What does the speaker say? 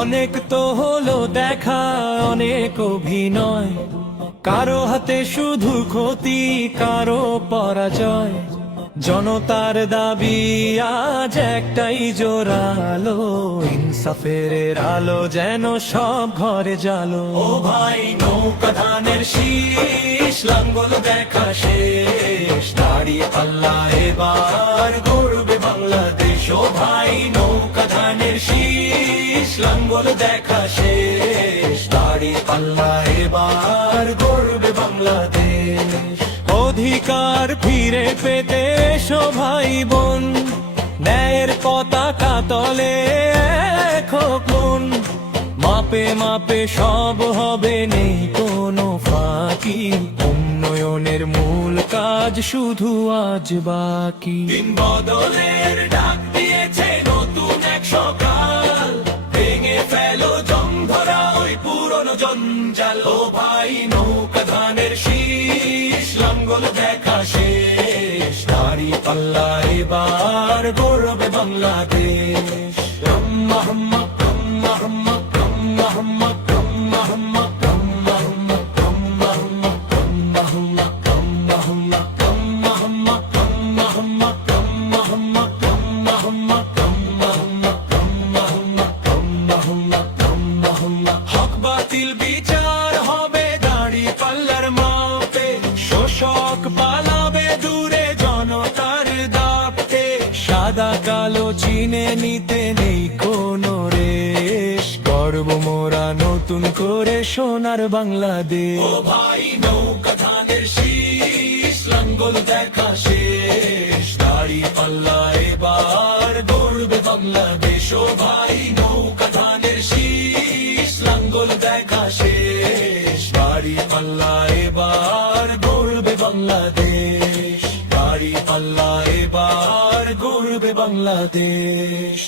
অনেক তো হলো দেখা, অনেক অভিনয়, কারো হাতে শুধু ক্ষতি, কারো পরাজয়। জনতার দাবি আজ একটাই জোরালো, ইনসাফের আলো যেন সব ঘরে জালো। ও ভাই নৌকা ধানের শীষ, লাঙ্গল দেখা শেষ, দাঁড়িয়ে পাল্লা এবার গড়বে বাংলাদেশ। ও ভাই নৌকা ধানের শীষ, লাঙ্গল দেখা শেষ, দাঁড়িয়ে পাল্লা এবার গড়বে বাংলাদেশ। অধিকার ফিরে পেতে এসো ভাই বোন, ন্যায়ের পতাকা তলে এখন। মাপে মাপে সব হবে, নেই কোনো ফাঁকি, উন্নয়নের মূল কাজ শুধু আজ বাকি। দিন বদলের ডাক দিয়েছে নতুন এক সকাল, ভেঙে ফেলো জং ধরা ওই পুরনো জঞ্জাল। ও ভাই নৌকা ধানের শীষ, লাঙ্গল দেখা শেষ, দাঁড়িয়ে পাল্লা এবার গড়বে বাংলাদেশ। ব্রহ্মা ব্রহ্মা ব্রহ্মা ব্রহ্মা ব্রহ্মা ব্রহ্মা ব্রহ্মা ব্রহ্মা ব্রহ্মা ব্রহ্মা ব্রহ্মা ব্রহ্মা ব্রহ্মা ব্রহ্মা। হক বাতিল বিচার হবে দাড়ি পাল্লার মাপে, শোষক পালাবে দূরে জনতার দাপটে। সাদা কালো চিনে নিতে নেই কোনো রেশ, গর্ব মোরা নতুন করে সোনার বাংলাদেশ। ও ভাই নৌকা ধানের শীষ, লাঙ্গল দেখা শেষ, দাড়ি পাল্লা এবার গড়বে বাংলাদেশ। ও ভাই নৌকা ধানের শীষ, লাঙ্গল দেখা শেষ, দাড়ি পাল্লা এবার গড়বে বাংলাদেশ, দাড়ি পাল্লা এবার গড়বে বাংলাদেশ।